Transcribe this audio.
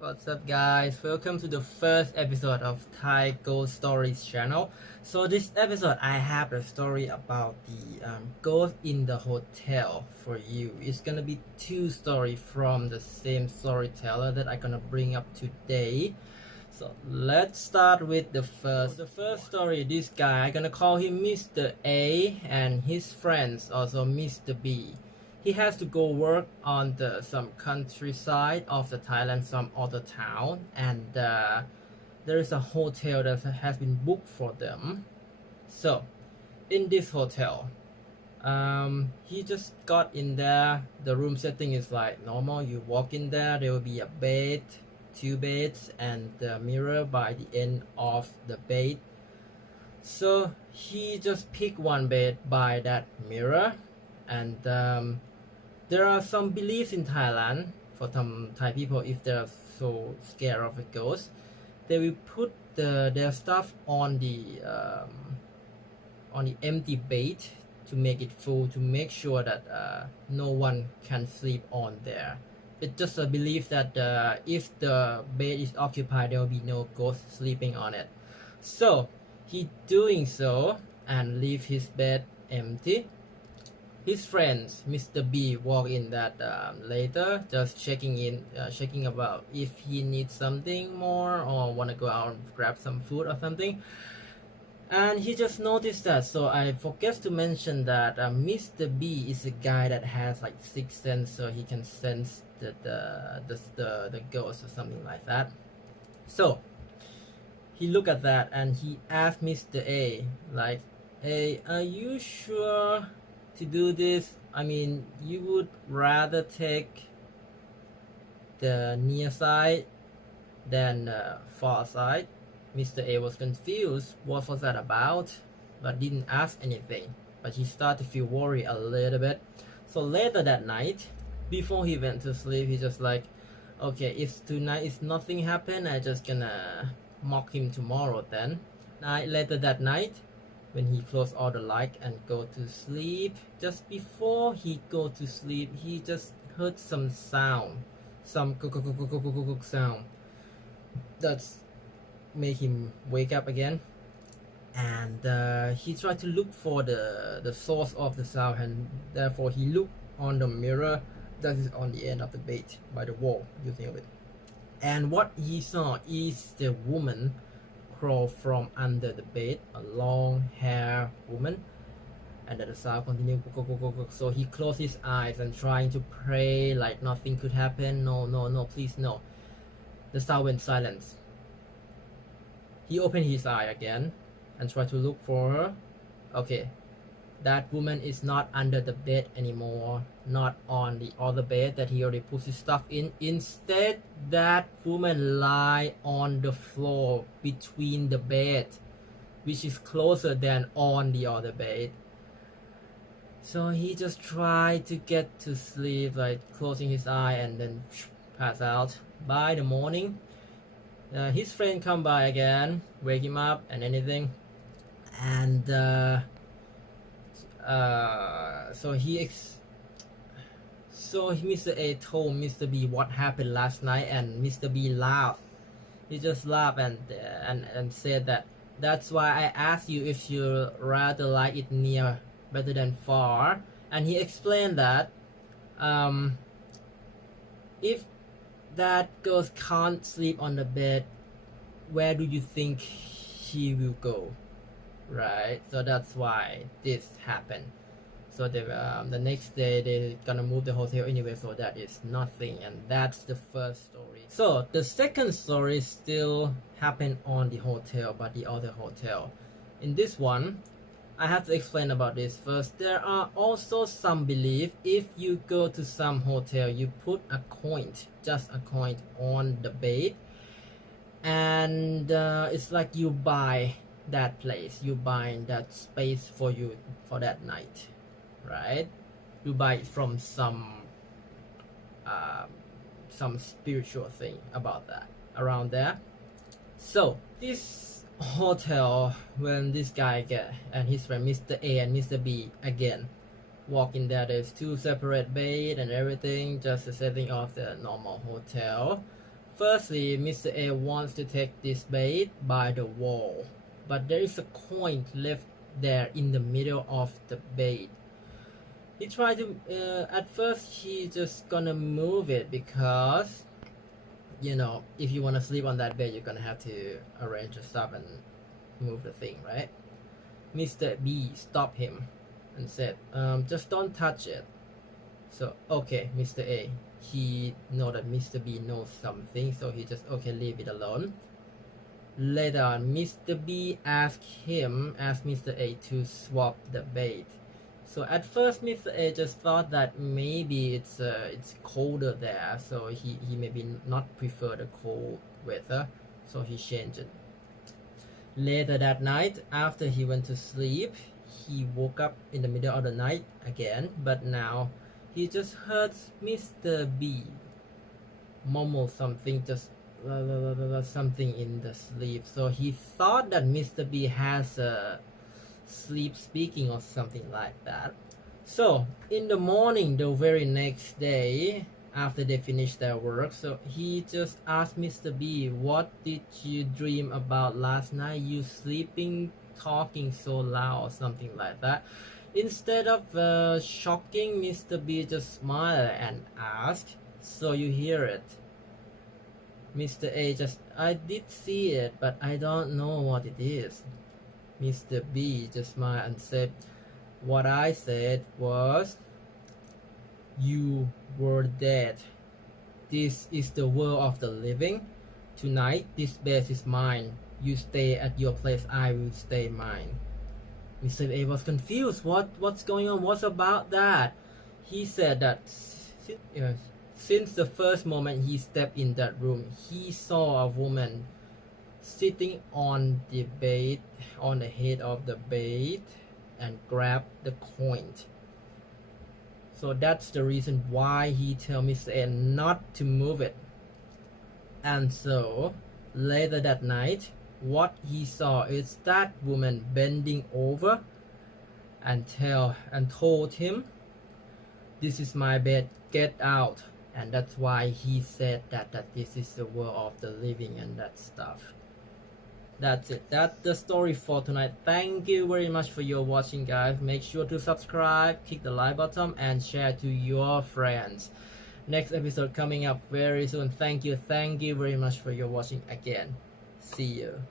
What's up, guys? Welcome to the first episode of Thai Ghost Stories channel. So this episode, I have a story about the ghost in the hotel for you. It's gonna be two stories from the same storyteller that I'm gonna bring up today. So let's start with the first. The first story. This guy, I'm gonna call him Mr. A, and his friends also Mr. B. He has to go work on some countryside of the Thailand, some other town, and there is a hotel that has been booked for them. So in this hotel, he just got in there. The room setting is like normal. You walk in there will be a bed, two beds, and the mirror by the end of the bed. So he just picked one bed by that mirror, and there are some beliefs in Thailand for some Thai people. If they're so scared of a ghost, they will put their stuff on the empty bed to make it full, to make sure that no one can sleep on there. It's just a belief that if the bed is occupied, there will be no ghost sleeping on it. So he doing so and leave his bed empty. His friends, Mr. B, walk in that later, just checking about if he needs something more or wanna go out and grab some food or something. And he just noticed that. So I forget to mention that Mr. B is a guy that has like sixth sense, so he can sense the ghost or something like that. So he looked at that and he asked Mr. A, like, "Hey, are you sure to do this? I mean, you would rather take the near side than the far side?" Mr. A was confused. What was that about? But didn't ask anything. But he started to feel worried a little bit. So later that night, before he went to sleep, he just like, okay, if tonight is nothing happen, I just gonna mock him tomorrow then. Later that night, when he closed all the light and go to sleep, just before he go to sleep, he just heard some sound, some sound. That's make him wake up again, and he tried to look for the source of the sound, and therefore he looked on the mirror that is on the end of the bed by the wall, you think of it. And what he saw is the woman crawl from under the bed, a long hair woman, and then the sound continued. So he closed his eyes and trying to pray like nothing could happen. No, please no. The sound went silence. He opened his eye again and tried to look for her. Okay, that woman is not under the bed anymore, not on the other bed that he already put his stuff in. Instead, that woman lie on the floor between the bed, which is closer than on the other bed. So he just tried to get to sleep, like closing his eye and then pass out. By the morning, his friend come by again, wake him up and anything, and so Mr. A told Mr. B what happened last night, and Mr. B laughed. He just laughed and said that that's why I asked you if you rather like it near better than far, and he explained that if that ghost can't sleep on the bed, where do you think he will go, right? So that's why this happened. So the next day they're gonna move the hotel anyway, so that is nothing. And that's the first story. So the second story still happened on the hotel, but the other hotel. In this one, I have to explain about this first. There are also some belief, if you go to some hotel, you put a coin, just a coin on the bed, and it's like you buy that place, you buy that space for you for that night, right? You buy it from some spiritual thing about that around there. So this hotel, when this guy and his friend Mr. A and Mr. B again walk in there, there's two separate beds and everything, just the setting of the normal hotel. Firstly, Mr. A wants to take this bait by the wall, but there is a coin left there in the middle of the bait. He tried to, at first he just gonna move it because, you know, if you wanna sleep on that bed, you're gonna have to arrange your stuff and move the thing, right? Mr. B stopped him and said, just don't touch it. So, okay, Mr. A. He know that Mr. B knows something, so he just, okay, leave it alone. Later on, Mr. B asked Mr. A to swap the bait. So at first, Mr. A just thought that maybe it's colder there, so he maybe not prefer the cold weather, so he changed it. Later that night, after he went to sleep, he woke up in the middle of the night again, but now he just heard Mr. B mumble something, just something in the sleep. So he thought that Mr. B has a sleep speaking or something like that. So in the morning, the very next day, after they finished their work, so he just asked Mr. B, what did you dream about last night? You sleeping, talking so loud or something like that. Instead of shocking, Mr. B just smiled and asked, so you hear it? Mr. A just, I did see it, but I don't know what it is. Mr. B just smiled and said, what I said was, you were dead. This is the world of the living. Tonight, this bed is mine. You stay at your place, I will stay mine. Mr. A was confused. What's going on? What's about that? He said that since the first moment he stepped in that room, he saw a woman sitting on the bed, on the head of the bed, and grabbed the coin. So that's the reason why he tell Mr. A not to move it. And so later that night, what he saw is that woman bending over and told him, this is my bed, get out. And that's why he said that this is the world of the living and that stuff. That's it. That's the story for tonight. Thank you very much for your watching, guys. Make sure to subscribe, click the like button, and share to your friends. Next episode coming up very soon. Thank you very much for your watching again. See you.